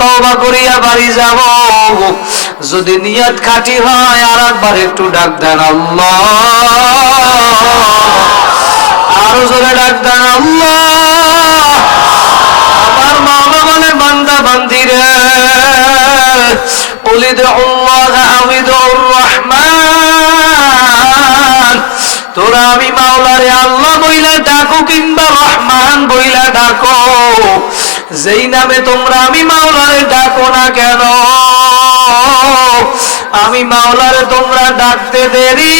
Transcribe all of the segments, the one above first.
তবা করিয়া বাড়ি যাব যদি নিয়ত খাটি হয় আর একবার একটু ডাক দেন আল্লাহ। আরও জোরে ডাক দেন আল্লাহ। আমার মা বাবানের বান্দা বান্দিরে উলিদ আল্লাহ আউইদুর রহমান তোরা আমি মাওলারে আল্লাহ বইলা ডাকো, কিংবা রহমান বইলা ডাকো। যেই নামে তোমরা আমি মাওলারে ডাকো না কেন? আমি মাওলারে তোমরা ডাকতে দেরি।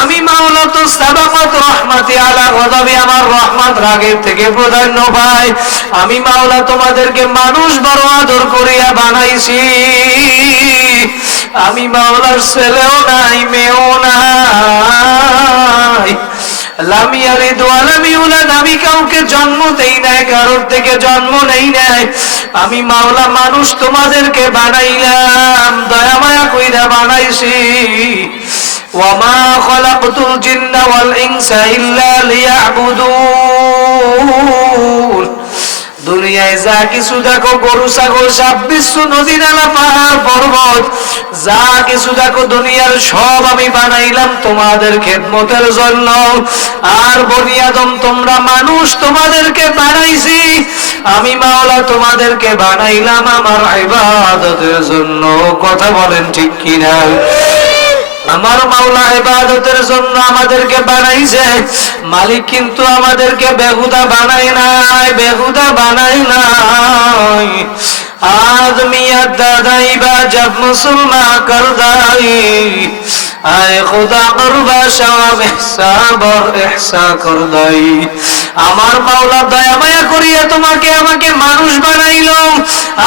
আমি মাওলা তো সাবাকত রহমাতি আলা গদাবি আমার রহমত রাগের থেকে প্রাধান্য পাই আমি মাওলা তোমাদেরকে মানুষ বড় আদর করিয়া বানাইছি। আমি মাওলার ছেলেও নাই, মেয়েও নাই। লামি আলিদ ওয়ালামি উলাদ আমি কাউকে জন্ম দেই নাই কারোর থেকে জন্ম নেই নাই আমি মাওলা মানুষ তোমাদেরকে বানাইলাম দয়া মায়া কইরা বানাইছি وما خلقت الجن والإنس إلا ليعبدون দুনিয়ায় যা কিছু দেখো, গরু, ছাগল, সাপ বিশ্ব নদী, নালা, পাহাড়, পর্বত, যা কিছু দেখো দুনিয়ার সব আমি বানাইলাম তোমাদের খেদমতের জন্য। আর বনিয়াদম তোমরা মানুষ, তোমাদেরকে বানাইছি। আমি মাওলা তোমাদেরকে বানাইলাম আমার ইবাদতের জন্য। কথা বলেন ঠিক কিনা? আমার মাওলা এবাদতের জন্য আমাদেরকে বানাইছে। মালিক কিন্তু আমাদেরকে বেহুদা বানাই নাই, বেহুদা বানাই নাই। আদমিয়া দাদাই বা জব মুসলমা কর দাই। আয় খুদা করবা সব এহসা বর এহসা কর দাই। আমার মাওলা দয়া মায়া করিয়া তোমাকে আমাকে মানুষ বানাইলো।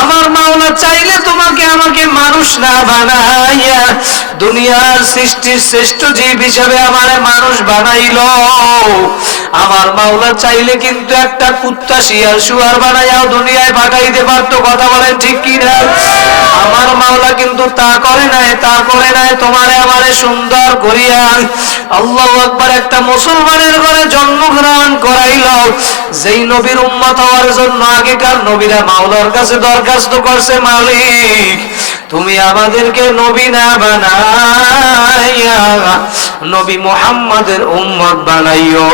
আমার মাওলা চাইলে তোমাকে আমাকে মানুষ না বানাইয়া দুনিয়ার সৃষ্টির শ্রেষ্ঠ জীব হিসাবে আমার মানুষ বানাইলো। আমার মাওলা চাইলে কিন্তু একটা কুত্তা শিয়াল শুয়ার বানাইয়াও দুনিয়ায় পাঠাইতে পারতো, কথা বলেন ঠিক কি না আমার মাওলা কিন্তু তা করে নাই, তা করে নাই, তোমারে আমারে সুন্দর করিয়া। আল্লাহ একবার একটা মুসলমানের ঘরে জন্মগ্রহণ করাইল। যেই নবীর উম্মত হওয়ার জন্য আগেকার নবীরা মাওলার কাছে দরখাস্ত করছে, মালিক তুমি আমাদেরকে নবী না বানাইয়া, নবী মোহাম্মদের উম্মত বানাইও।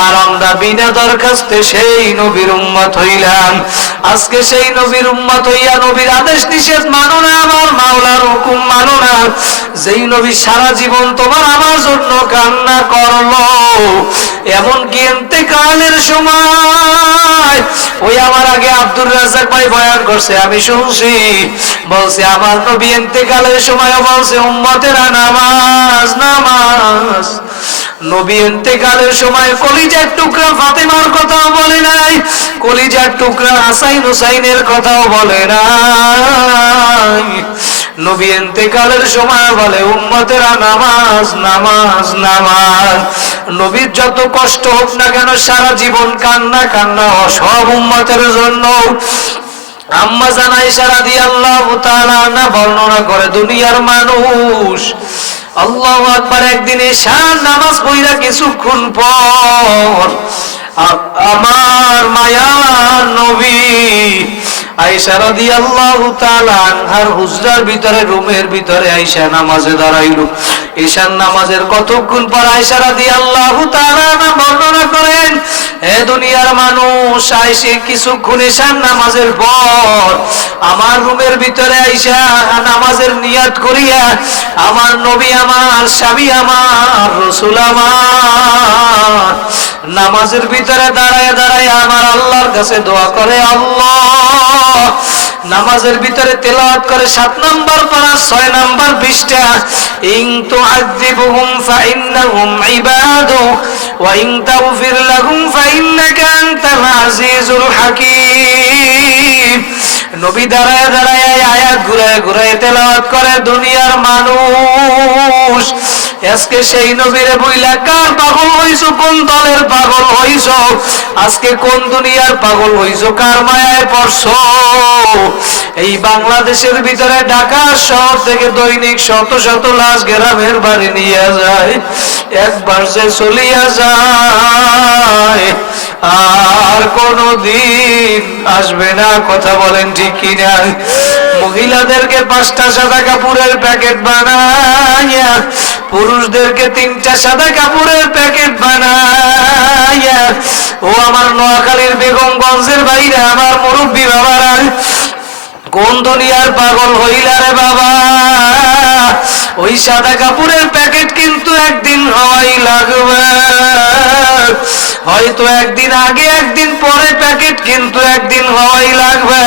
আর আমরা বিনা দরখাস্তে সেই নবীর উম্মত হইলাম। আজকে সেই নবীর উম্মত হইয়া নবীর আদেশ নিষেধ মানো না, আমার মাওলার হুকুম মানো না। যেই নবী সারা জীবন তোমার আমার জন্য কান্না করল এমন কি এতেকালের সময়, ওই আমার আগে আব্দুর রাজাক ভাই বয়ান করছে, আমি শুনছি বলছে, আমার নবী এতেকালের সময় বলছে, উম্মতেরা নামাজ নামাজ। নবী এতেকালের সময় কলিজার টুকরা ফাতেমার কথাও বলে নাই, কলিজার টুকরা হাসাইন হুসাইনের কথাও বলে নাই। নবী এতেকালের সময় বলে, উম্মতেরা নামাজ নামাজ নামাজ। নবীর যত কষ্ট হোক না কেন সারা জীবন কান্না কান্না সব উম্মতের জন্য। আম্মা জানাই সারা দিয়ে আল্লাহ না বর্ণনা করে, দুনিয়ার মানুষ। আল্লাহ আকবার একদিন এশার নামাজ পড়িরা কিছুক্ষণ পর আমার মায়া নবী আয়েশা রাদিয়াল্লাহু তাআলা আনহার হুজরার ভিতরে, রুমের ভিতরে আয়েশা নামাজে দাঁড়াইল। ঈশান নামাজের কতক্ষণ পর রাদিয়াল্লাহু তাআলা আনহা বর্ণনা করেন? এ দুনিয়ার মানুষ আয়েশে কিছুক্ষণ ঈশান নামাজের পর আমার রুমের ভিতরে আইসা নামাজের নিয়াত করিয়া, আমার নবী আমার, স্বামী আমার, রসুল আমার, নামাজের ভিতরে দাঁড়ায় দাঁড়ায় আমার আল্লাহর কাছে দোয়া করে আল্লাহ। নামাজের ভিতরে তেলাওয়াত করে সাত নাম্বার পারা, ছয় নাম্বার বিশটা ইং তো আযিবহুম ফাইন্নাহুম ইবাদু, ওয়া ইং তাগফির লাহুম ফাইন্নাকা আনতাল আজিজুল হাকীম। নবী দাঁড়ায় দাঁড়ায় আয়াত ঘুরায় ঘুরায় তেলাওয়াত করে দুনিয়ার মানুষ। আজকে সেই নবীরে বইলা কার পাগল হইছো? কোন দলের পাগল হইছো? আজকে কোন দুনিয়ার পাগল হইছো? কার মায়ায় পড়ছো? এই বাংলাদেশের ভিতরে ঢাকা শহর থেকে দৈনিক শত শত লাশ গ্রামের বাড়ি নিয়ে যায়। একবার যে চলিয়া যায়, আর কোনো দিন আসবে না। কথা বলেন ঠিক কিনা? মহিলাদেরকে পাঁচটা সাদা কাপড়ের প্যাকেট বানাইয়া, পুরুষদেরকে তিনটা সাদা কাপড়ের প্যাকেট বানাইয়া, ও আমার নোয়াখালীর বেগমগঞ্জের বাইরে আমার মুরব্বী বাবারা, কোন দুনিয়ার পাগল হইলা রে বাবা? ওই সাদা কাপড়ের প্যাকেট কিন্তু একদিন হওয়াই লাগবে। হয়তো একদিন আগে, একদিন পরে প্যাকেট কিন্তু একদিন হওয়াই লাগবে।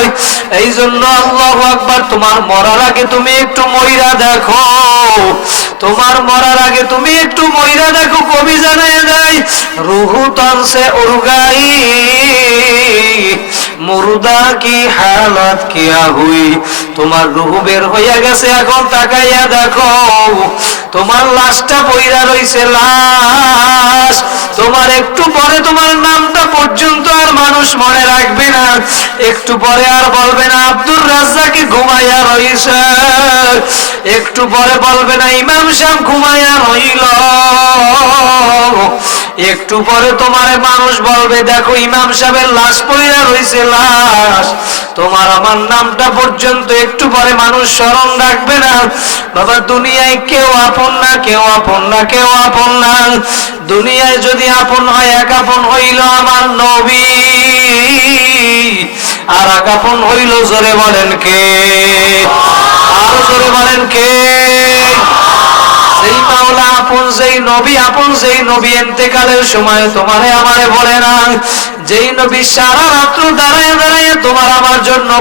এই জন্য আল্লাহ আকবার, তোমার মরার আগে তুমি একটু ময়রা দেখো। তোমার মরার আগে তুমি একটু ময়রা দেখো, কবি জানায় দেয়, রুহু তনসে উর্গাই মুরুদা কি হালত, কিয়া হুই? তোমার রুহু বের হইয়া গেছে, এখন তাকাইয়া দেখো। তোমার লাশটা বইরা রইছে, লাশ। তোমার একটু পরে তোমার নামটা পর্যন্ত আর মানুষ মনে রাখবে একটু পরে আর বলবে না আব্দুর রাজ্জাকে ঘুমাইয়া রইছে। একটু পরে বলবে না ইমাম সাহেব ঘুমাইয়া রইল। একটু পরে তোমার মানুষ বলবে, দেখো, ইমাম সাহেবের লাশ পড়িয়া রইছে, লাশ। তোমার আমার নামটা পর্যন্ত একটু পরে মানুষ স্মরণ রাখবে না। বাবা, দুনিয়ায় কেউ আপন না, কেউ আপন না, কেউ আপন না। দুনিয়ায় যদি আপন হয়, এক আপন হইল আমার নবী। আর এক আপন হইল জোরে বলেন কে? আর জোরে বলেন কে? আপন, যেই নবী আপন, যেই নবী সময় তোমারে আমারে বলে না, যেই নবী সারা রাত্র দাঁড়ায় দাঁড়ায় তোমার আমার জন্য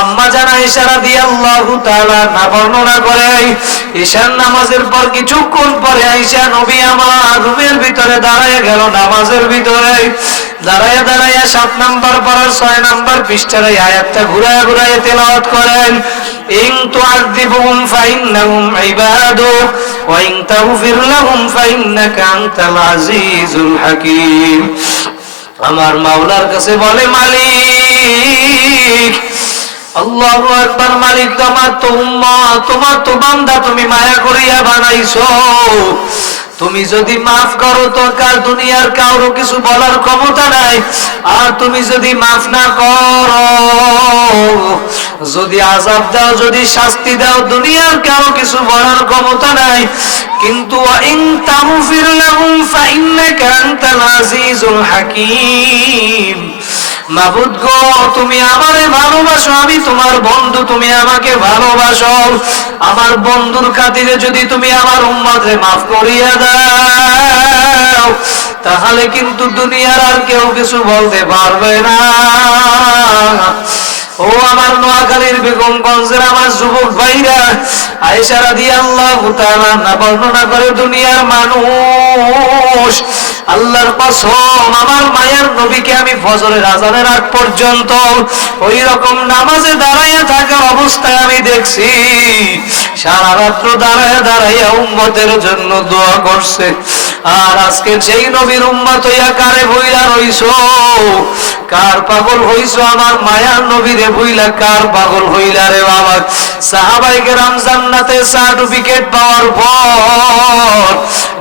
আম্মা জানা ইশারা দিয়ে আল্লাহ না বর্ণনা করে ঈশান নামাজের পর কিছুক্ষণ পরে আইসা নবী আমার রুমের ভিতরে দাঁড়ায় গেল নামাজের ভিতরে। দাঁড়ায় দাঁড়ায় সাত নাম্বার পড়ার ছয় নাম্বার পৃষ্ঠার এই আয়াতটা ঘুরায় ঘুরায় তেলাওয়াত করেন। হাকীম। আমার মাওলার কাছে বলে, মালিক মালিক, তোমার তো তোমার তো বান্দা তুমি মায়া করিয়া বানাইছো। তুমি যদি মাফ করো তো কার দুনিয়ার কারও কিছু বলার ক্ষমতা নাই। আর তুমি যদি মাফ না করো, যদি আজাব দাও, যদি শাস্তি দাও, দুনিয়ার কারও কিছু বলার ক্ষমতা নাই। কিন্তু ইন তাগফির লাহুম ফাইন্নাকা আনতাল আজিজুল হাকীম। মাবুদ গো, তুমি আমারে ভালোবাসো, আমি তোমার বন্ধু, তুমি আমাকে ভালোবাসো। আমার বন্ধুর খাতিরে যদি তুমি আমার উম্মতরে মাফ করিয়া দাও, তাহলে কিন্তু দুনিয়ার আর কেউ কিছু বলতে পারবে না। ও আমার নোয়াখালীর বেগমগঞ্জের আমার যুবক ভাইরা, আয়েশা রাদিয়াল্লাহু তাআলা না বর্ণনা করে দুনিয়ার মানুষ, আল্লাহর কসম আমার মায়ের নবীকে আমি ফজরের আজানের আগ পর্যন্ত ওই রকম নামাজে দাঁড়াইয়া থাকা অবস্থায় আমি দেখছি। সারা রাত্র দাঁড়ায় দাঁড়াইয়া উম্মতের জন্য দোয়া করছে। আর আজকে সেই নবীর উম্মত হইয়া কারে ভইলা রইছো? কার পাগল হইছো আমার? মায়ার নবীরে ভইলা কার পাগল হইলা রে বাবা? সাহাবাইকে জান্নাতে সার্টিফিকেট পাওয়ার পর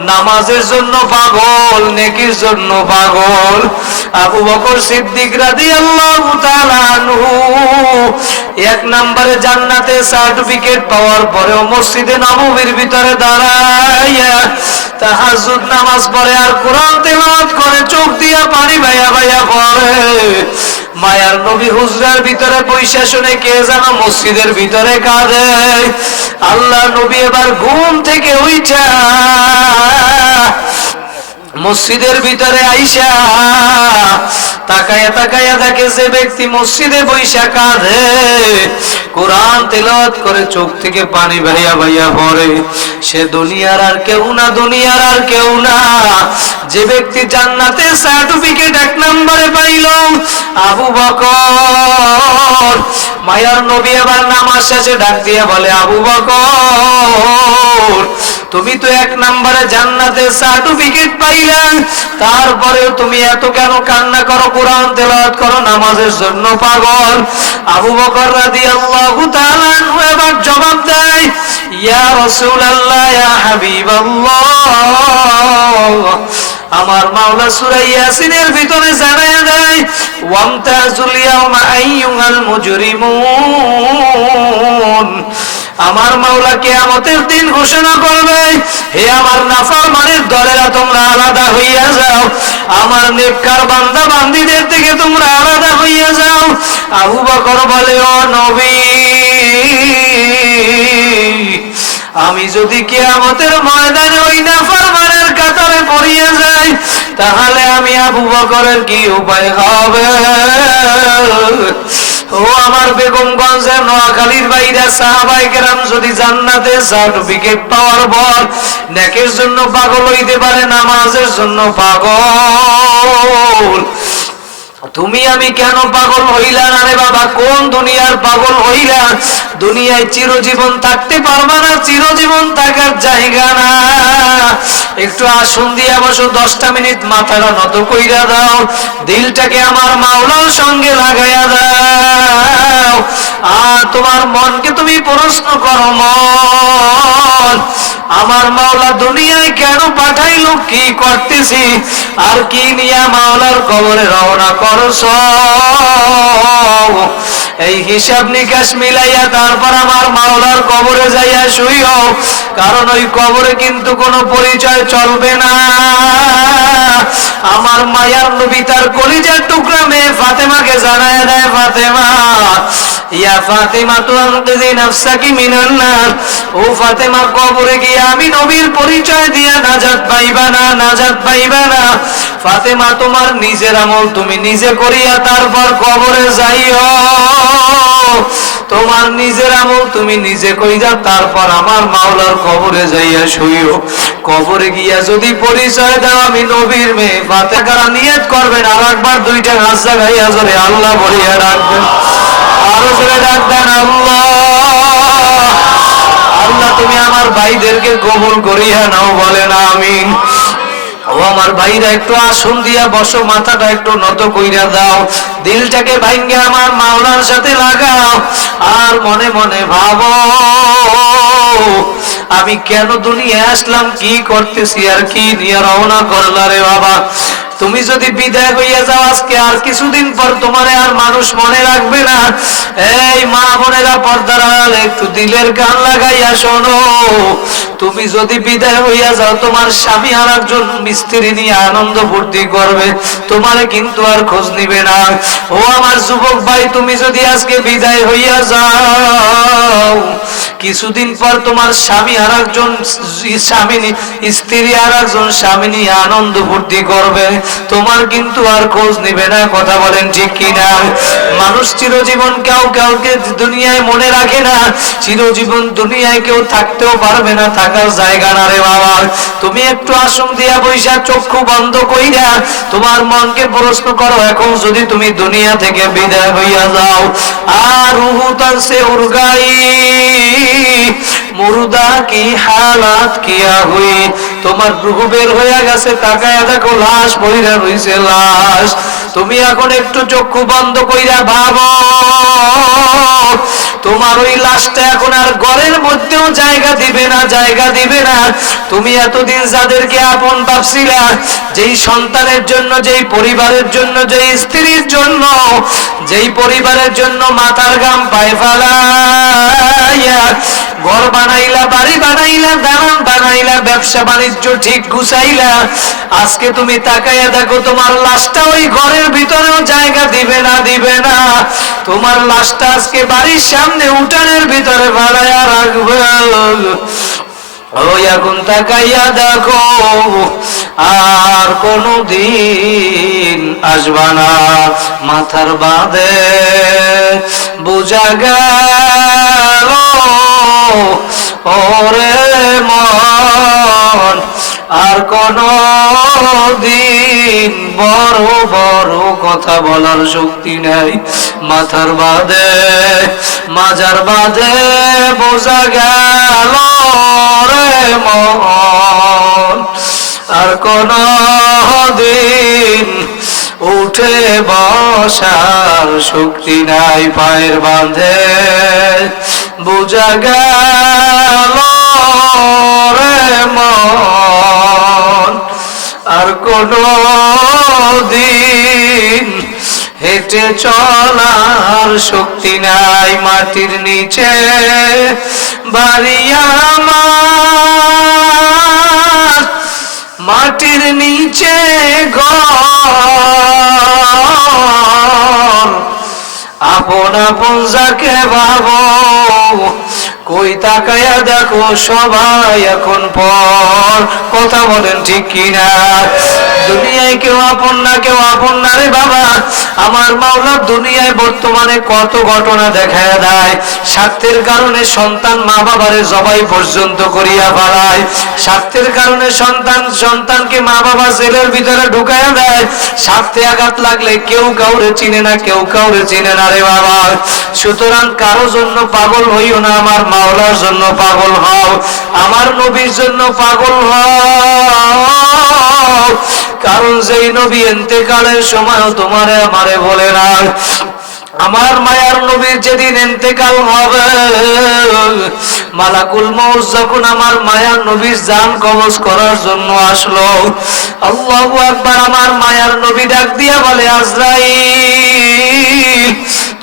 নামাজের জন্য পাগল, নেকির জন্য পাগল। আবু বকর সিদ্দিক রাদিয়াল্লাহু তাআলা আনহু এক নম্বরে জান্নাতে সার্টিফিকেট পাওয়ার পরেও মসজিদে নববীর ভিতরে দাঁড়াইয়া তাহাজ্জুদ নামাজ পড়ে আর কোরআন তেলাওয়াত করে, চোখ দিয়া পানি ভাইয়া ভাইয়া পড়ে। মায়ার নবী হুজরার ভিতরে পয়সা শুনে কে জানো মসজিদের ভিতরে কাঁদে। আল্লাহ নবী এবার ঘুম থেকে উইঠা মসজিদের ভিতরে আইসা তাকায়া তাকায়া দেখে যে ব্যক্তি মসজিদে বৈশা কাঁধে কোরআন তেলাওয়াত করে চোখ থেকে পানি ভাইয়া ভাইয়া পড়ে। সে দুনিয়ার আর কেউ না, দুনিয়ার আর কেউ না। যে ব্যক্তি জান্নাতে সার্টিফিকেট এক নম্বরে পাইল, আবু বকর। মায়ার নবী এবার নামাজ শেষে ডাক দিয়ে বলে, আবু বকর, তুমি তো এক নম্বরে জান্নাতে সার্টিফিকেট পাইলেন তারপরেও তুমি এত কেন কান্না করো? কোরআন তেলাওয়াত করো, নামাজের জন্য পাগল। আবু বকর রাদিয়াল্লাহু তাআলা আনহু এবার জবাব দেয়, ইয়া রাসূলুল্লাহ, ইয়া হাবিবাল্লাহ। আমার মাওলা সূরা ইয়াসিনের ভিতরে জানায় দেয়, ওয়ামতাজুল ইয়াউমা আইয়ুহাল মুজরিমুন। আমার মাওলা কিয়ামতের দিন ঘোষণা করবে, হে আমার নাফরমানের দলেরা তোমরা আলাদা হইয়া যাও, আমার নেককার বান্দা বান্দীদের থেকে তোমরা আলাদা হইয়া যাও। আবু বকর বলে, ও নবী, আমি যদি কিয়ামতের ময়দানে ওই নাফরমানের কাতারে পড়িয়ে যাই, তাহলে আমি আবু বকরের কি উপায় হবে? ও আমার বেগমগঞ্জের নোয়াখালীর বাইরা সাহাবাই কেরাম যদি জান্নাতে সার্টিফিকেট পাওয়ার পর নেকের জন্য পাগল হইতে পারে, নামাজের জন্য পাগল। তুমি আমি কেন পাগল হইলা না রে বাবা? কোন দুনিয়ার পাগল হইলা? দুনিয়ায় চিরজীবন থাকতে পারবা না, চিরজীবন থাকার জায়গা না। একটু আসন দিয়া বসো, দশটা মিনিট মাথাটা নত কইরা দাও। দিলটাকে আমার মাওলার সঙ্গে লাগাইয়া দাও। আর তোমার মনকে তুমি প্রশ্ন করো, মন। আমার মাওলা দুনিয়ায় কেন পাঠাইলো? কি করতেছি? আর কি নিয়ে মাওলার কবরে রওনা করছ? এই হিসাব নিকাশ মিলাইয়া তারপর আমার মাওলার কবরে যাইয়া শুইও কারণ ওই কবরে কিন্তু কোনো পরিচয় চলবে না। আমার মায়ার নবী তার কলিজার টুকরা মেয়ে ফাতেমাকে জানায় দেয়, ফাতেমা, ইয়া ফাতেমা তো আনকিজি নাফসাকি মিনান নার। ও ফাতেমা, কবরে গিয়ে আমি নবীর পরিচয় দিয়া নাজাত পাইবা না, নাজাত পাইবা না। ফাতেমা, তোমার নিজের আমল তুমি নিজে করিয়া তারপর কবরে যাইও। তোমার নিজের আমল তুমি নিজে কইরা তারপর আমার মাওলার কবরে যাইয়া শুইও। কবরে গিয়া যদি পরিচয় দাও, আমি নবীর মেয়ে ফাতে কারা নিয়ত করবেন। আর একবার দুইটা হাত জাগাইয়া জোরে আল্লাহ বলিয়া রাখবেন আরও জোরে ডাকবেন, আল্লাহ। আল্লাহ, তুমি আমার ভাইদেরকে কবুল করিয়া নাও, বলেন আমিন। ও আমার ভাইরা, একটু আসন দিয়া বসো, মাথাটা একটু নত কইরা দাও। দিলটাকে ভাঙ্গে আমার মাওলার সাথে লাগাও। আর মনে মনে ভাবো, আমি কেন দুনিয়া আসলাম, কি করতেছি আর কি নিয়ে রওনা করলা রে বাবা? তুমি যদি বিদায় হইয়া যাও আজকে আর কিছুদিন পর তোমারে আর মানুষ মনে রাখবে না। এই মা বোনেরা পর্দার আড়াল একটু দিলের গান লাগাইয়া শোনো। তুমি যদি বিদায় হইয়া যাও, তোমার স্বামী আর একজন মিস্ত্রি নিয়ে আনন্দ ফুর্তি করবে। তোমারে কিন্তু আর খোঁজ নিবে না। ও আমার যুবক ভাই, তুমি যদি আজকে বিদায় হইয়া যাও, কিছুদিন পর তোমার স্বামী আর একজন স্বামী স্ত্রী আর একজন স্বামী নিয়ে আনন্দ ফুর্তি করবে। তোমার কিন্তু আর খোঁজ নিবে না, কথা বলেন ঠিক কিনা? মানুষ চিরজীবন কেউ কাউকে দুনিয়ায় মনে রাখে না। চিরজীবন দুনিয়ায় কেউ থাকতেও পারবে না, থাকার জায়গা না রে বাবা। তুমি একটু আসন দিয়া বৈশা চক্ষু বন্ধ কইরা তোমার মনকে প্রশ্ন করো, এখন যদি তুমি দুনিয়া থেকে বিদায় হইয়া যাও। আর রুহু তার সে উর্গাই মুরুদা কি হালাত কিয়া হুই তোমার রুহু বের হইয়া গেছে, তাকায় দেখো লাশ বইরা রইছে লাশ। তুমি এখন একটু চক্ষু বন্ধ কইরা ভাবো। তোমার ওই লাশটা এখন আর ঘরের মধ্যেও জায়গা দিবে না, জায়গা দিবে না। তুমি এতদিন যাদেরকে আপন ভাবছিলা, যেই সন্তানের জন্য, যেই পরিবারের জন্য, যেই স্ত্রীর জন্য যেই পরিবারের জন্য মাথার গাম পায়ে ফালাইয়া, ঘর বানাইলা, বাড়ি বানাইলা, দালান বানাইলা, ব্যবসা বাণিজ্য ঠিক গুছাইলা, আজকে তুমি তাকাইয়া দেখো তোমার লাশটা ওই ঘরের ভিতরেও জায়গা দিবে না দিবে না। তোমার লাশটা আজকে বাড়ির সামনে উঠানের ভিতরে ভাড়াইয়া রাখবে। ওই এখন তাকাইয়া দেখো, আর কোনো দিন আসবা না। মাথার বাঁধে বোঝা গেল, ওরে মন, আর কোন দিন বড় বড় কথা বলার শক্তি নেই। মাথার বাদে মাজার বাদে বোঝা গেল মন। আর কোন দিন উঠে বসার শক্তি নাই পায়ের বাঁধে বোঝা গেল রে মন। আর কোনো দিন হেঁটে চলার শক্তি নাই মাটির নিচে। আমার মাটির নিচে ঘর। আপন আপন ভাবো, কই তাকায়া দেখো সবাই এখন পর। কথা বলেন ঠিক কিনা? দুনিয়ায় কেউ আপন না, কেউ আপন না রে বাবা। আমার মাওলার দুনিয়ায় বর্তমানে কত ঘটনা দেখা দেয়। স্বার্থের কারণে সন্তান মা বাবারে জবাই পর্যন্ত করিয়া ফেলায়। স্বার্থের কারণে সন্তান সন্তানকে মা বাবা জেলের ভিতরে ঢুকাইয়া দেয়। স্বার্থে আঘাত লাগলে কেউ কাউরে চিনে না, কেউ কাউরে চিনে না রে বাবা। সুতরাং কারও জন্য পাগল হইও না, আমার মাওলার জন্য পাগল হও। আমার নবীর জন্য পাগল হও। কারণ যেই নবী এতেকালের সময় তোমারে আমারে বলে না আমার মায়ার নবীর যেদিন এতেকাল হবে, মালাকুল মৌজ যখন আমার মায়ার নবীর জান কবজ করার জন্য আসলো, আল্লাহ একবার আমার মায়ার নবী ডাক দিয়া বলে, আজরাইল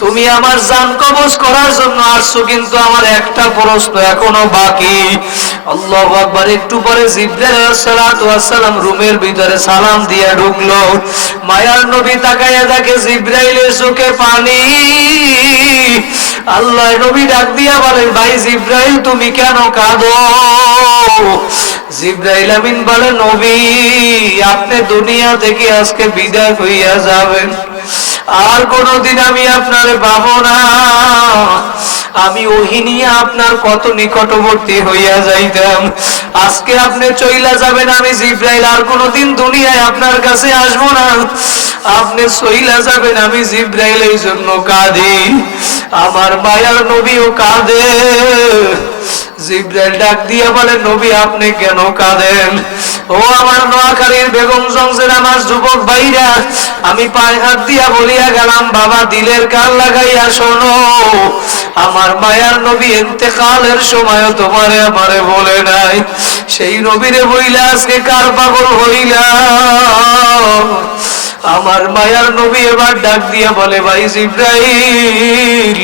তুমি আমার জান কবজ করার জন্য আসছো, কিন্তু আমার একটা প্রশ্ন এখনও বাকি। আল্লাহ আকবার, একটু পরে জিব্রাইল রুমের ভিতরে সালাম দিয়ে ঢুকলো। মায়ার নবী তাকাইয়া দেখে জিব্রাইলের চোখে পানি। আল্লাহ নবী ডাক দিয়া বলেন, ভাই জিব্রাইল, তুমি কেন কাঁদো? জিব্রাইল আমিন বলে, নবী, আপনি দুনিয়া থেকে আজকে বিদায় হইয়া যাবেন। আর কোনদিন আমি আপনার পাবো না। আমি ওহি নিয়ে আপনার কত নিকটবর্তী হইয়া যাইতাম। আজকে আপনি চইলা যাবেন, আমি জিব্রাইল, আর কোনদিন দুনিয়ায় আপনার কাছে আসব না। আপনি চইলা যাবেন, আমি জিব্রাইল এই জন্য কাঁদি। আমার মায়ার নবীও কাঁদে। জিব্রাইল ডাক দিয়ে বলে, নবী, আপনি কেন কাঁদেন? ও আমার নোয়াখালীর বেগম সংসের আমার যুবক ভাইরা, আমি পায়ে হাত দিয়া বলিয়া গেলাম, বাবা, দিলের কান লাগাইয়া শোনো। আমার মায়ার নবী এতেকালের সময় তোমারে আমারে বলে নাই। সেই নবীরে বইলা আজকে কার পাগল হইলা? আমার মায়ার নবী এবার ডাক দিয়া বলে, ভাই জিব্রাইল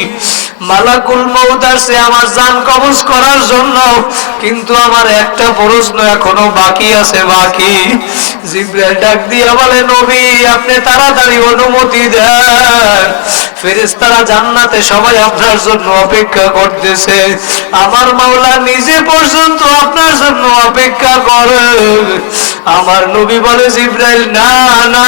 মালাকুল মৌত আমার জান কবজ করার জন্য। কিন্তু আমার একটা প্রশ্ন এখনও বাকি আছে, বাকি। জিব্রাইল ডাক দিয়ে বলে, নবী, আপনি তাড়াতাড়ি অনুমতি দেন। ফেরেশতারা জান্নাতে সবাই আপনার জন্য অপেক্ষা করতেছে। আমার মাওলা নিজে পর্যন্ত আপনার জন্য অপেক্ষা করে। আমার নবী বলে, জিব্রাইল, না না।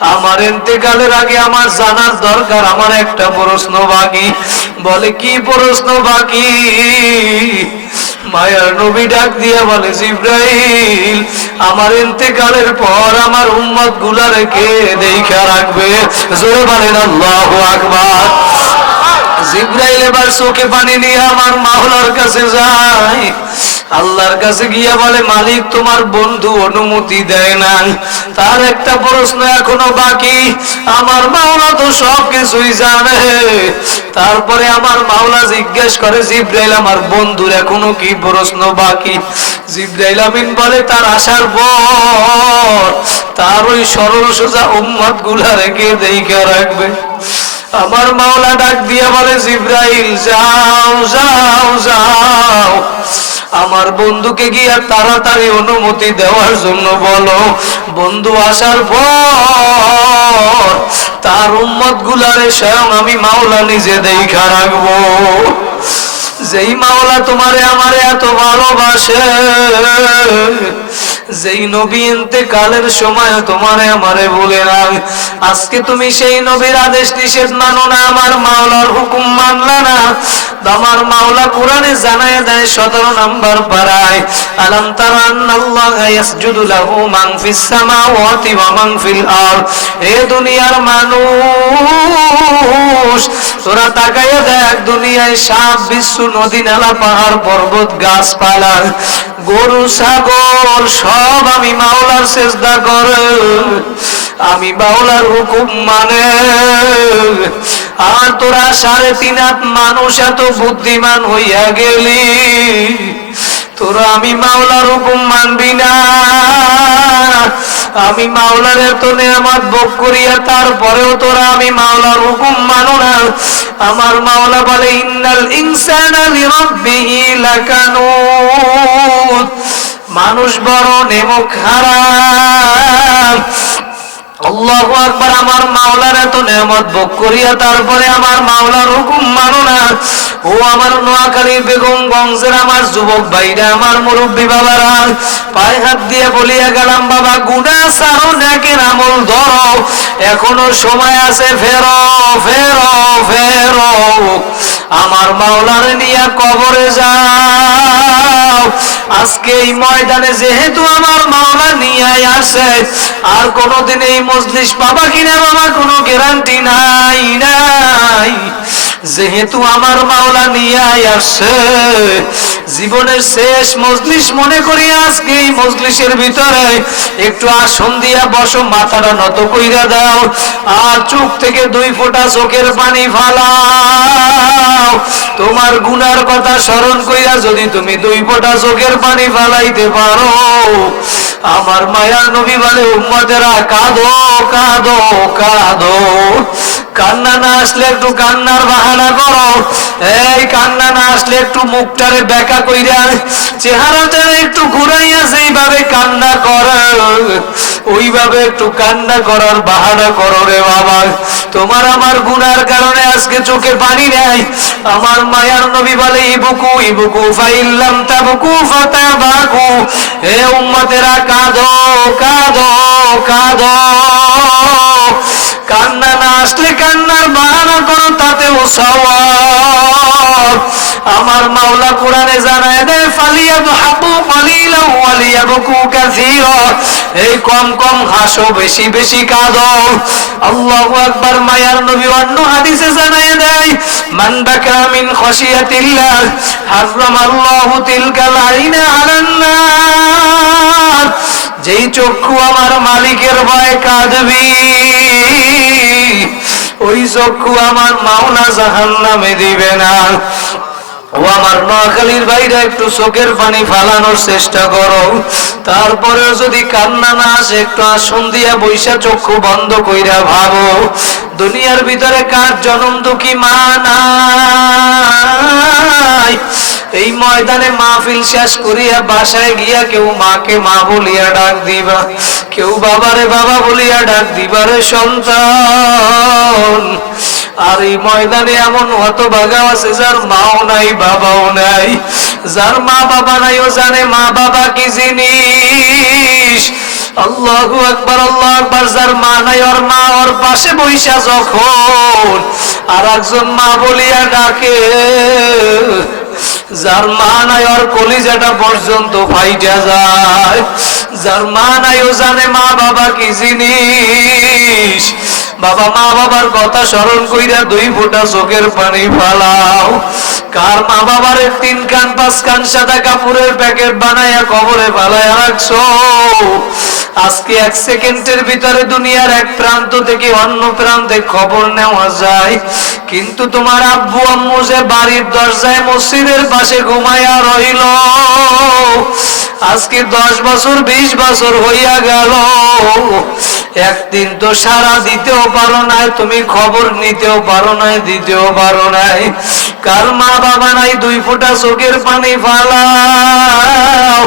আমার এতেকালের আগে আমার জানার দরকার, আমার একটা প্রশ্ন বাকি। বলে, কি প্রশ্ন বাকি? মায়ার নবী ডাক দিয়া বলে, জিব্রাইল, আমার ইন্তেকালের পর আমার উম্মতগুলা রেখে দেখা রাখবে? জোরে বলেন, আল্লাহু আকবার। জিব্রাইল এবার চোখে পানি নিয়ে আমার মাওলার কাছে যায়। আল্লাহর কাছে গিয়া বলে, মালিক, তোমার বন্ধু অনুমতি দেয় না। তার একটা প্রশ্ন এখনও বাকি, আমার মাওলা তো সব কিছুই জানে। তারপরে আমার মাওলা জিজ্ঞেস করে, জিব্রাইল, আমার বন্ধুর এখনও কি প্রশ্ন বাকি? জিব্রাইল আমিন বলে, তার আসার পর তার ওই সরল সোজা উম্মতগুলা রেখে দেখা রাখবে। আমার মাওলা ডাক দিয়ে বলে, জিব্রাইল, যাও যাও যাও। আমার বন্ধুকে গিয়ে তাড়াতাড়ি অনুমতি দেওয়ার জন্য বলো, বন্ধু আসার পর তার উম্মত গুলারে স্বয়ং আমি মাওলা নিজে দেখা রাখব। যেই মাওলা তোমারে আমারে এত ভালোবাসে যেই নবী কালের সময় তোমারে আমারে বলে না আজকে তুমি সেই নবীর আদেশ নিষেধ মানো না, আমার মাওলার হুকুম মানলা না। আমার মাওলা কোরআনে জানায় দেয় সতেরো নাম্বার পাড়ায়, আলাম তারা দুনিয়ায় সাপ বিশ্ব নদী, নালা, পাহাড়, পর্বত, গাছপালা। গরু, ছাগল, সব আমি মাওলার চেষ্টা করে। আমি বাউলার হুকুম মানে। আর তোরা সাড়ে তিন হাত মানুষ, এত বুদ্ধিমান হইয়া গেলি। তোরা আমি মাওলার হুকুম মানবি না। আমি মাওলার এত নিয়ামত ভোগ করিয়া তারপরেও তোরা আমি মাওলার হুকুম মানো না। আমার মাওলা বলে, ইন্নাল ইনসানা লিরাব্বিহি লাকানুত মানুষ বড় নেমক খারাপ আল্লাহু আকবার, আমার মাওলার এত নেয়ামত ভোগ করিয়া তারপরে আমার মাওলার হুকুম মানো না। ও আমার নোয়াখালীর বেগম গঞ্জের আমার যুবক ভাইরা, আমার মুরব্বী বাবারা, পায়ে হাত দিয়ে বলিয়া গেলাম, বাবা গুনা সারো নাকের আমল ধরো। এখনও সময় আছে, ফেরো ফেরো ফেরো। আমার মাওলার নিয়ে কবরে যাও। আজকে এই ময়দানে যেহেতু আমার মাওলা নিয়ে আসে, আর কোনোদিন এই মজলিস পাবা কিনা বাবা কোনো গ্যারান্টি নাই নাই। যেহেতু আমার মাওলা নিয়ে আসে জীবনের শেষ মজলিস মনে করি আজকে এই মজলিসের ভিতরে একটু আসন দিয়া বসো, মাথাটা নত কইরা দাও, আর চোখ থেকে দুই ফোঁটা চোখের পানি ফালাও। তোমার গুনার কথা স্মরণ কইরা যদি তুমি দুই ফোঁটা চোখের পানি ফালাইতে পারো আমার মায়ার নবী বলে, উম্মতেরা, কাঁদো কাঁদো কাঁদো। কান্না না আসলে একটু কান্নার বাহানা করো। এই কান্না না আসলে একটু মুখটারে বেকা কইরা চেহারাটা একটু ঘুরাইয়া সেইভাবে কান্না কর, ওইভাবে একটু কান্না করার বাহানা করো রে বাবা। তোমার আমার গুনার কারণে আজকে চোখে পানি নেই। আমার মায়ার নবী বলে, ইবুকু ইবুকু, ফাইল্লাম তাবুকু, ফাতাবাকু। হে উম্মতেরা কাঁদো কাঁদো কাঁদো। কান্না না কান্নার বাহানা করো তাতেও সওয়াব। আমার মাওলা কোরআনে জানায় দেয় ফালিয়াবু হাবু ফালিলা ওয়ালিয়াবকু কাসীরা। এই কম কম হাসো, বেশি বেশি কাঁদো। আল্লাহু আকবার মায়ার নবী অন্য হাদিসে জানায় দেয়, মান বাকা মিন খাশিয়াতিল্লাহ হারাম আল্লাহু তিলকাল আইনা আলান নার। যেই চক্ষু আমার মালিকের ভয় কাঁদবি, ওই চক্ষু আমার মাওনা জাহান নামে দিবে না। ও আমার নোয়াখালীর বাইরে একটু চোখের পানি ফালানোর চেষ্টা করো। তারপরেও যদি কান্না না আসে, একটু আসন দিয়া বৈশা চক্ষু বন্ধ কইরা ভাবো, দুনিয়ার ভিতরে কার জনম দুঃখী মা নাই? এই ময়দানে মাহফিল শেষ করিয়া বাসায় গিয়া কেউ মাকে মা বলিয়া ডাক দিবা, কেউ বাবারে বাবা বলিয়া ডাক দিবারে সন্তান। আর এই ময়দানে এমন হত বাগাও আছে যার মাও নাই, বাবাও নাই। যার মা বাবা নাই ও জানে মা বাবা কি জিনিস। আল্লাহু আকবার, আল্লাহ আকবার, যার মা নাই ওর মা ওর পাশে বইসা যখন। আর একজন মা বলিয়া ডাকে, যার মা নাই ওর কলিজাটা পর্যন্ত ফাইটা যায়। যার মা নাই ও জানে মা বাবা কি জিনিস। বাবা, মা বাবার কথা স্মরণ কইরা দুই ফোঁটা চোখের পানি ফালাও। কার মা বাবার তিন কান, পাঁচ কান সাদা কাপড়ের প্যাকেট বানাইয়া কবরে ফালায়া রাখছো? আজকে এক সেকেন্ডের ভিতরে দুনিয়ার এক প্রান্ত থেকে অন্য প্রান্তে খবর নেওয়া যায়। কিন্তু তোমার আব্বু আম্মু যে বাড়ির দরজায় মসজিদের পাশে ঘুমাইয়া রইল, আজকে দশ বছর, বিশ বছর হইয়া গেল। একদিন তো সারা দিতেও পারো নাই, তুমি খবর নিতেও পারো নাই, দিতেও পারো নাই। কার মা বাবা নাই, দুই ফোঁটা চোখের পানি ফালাও।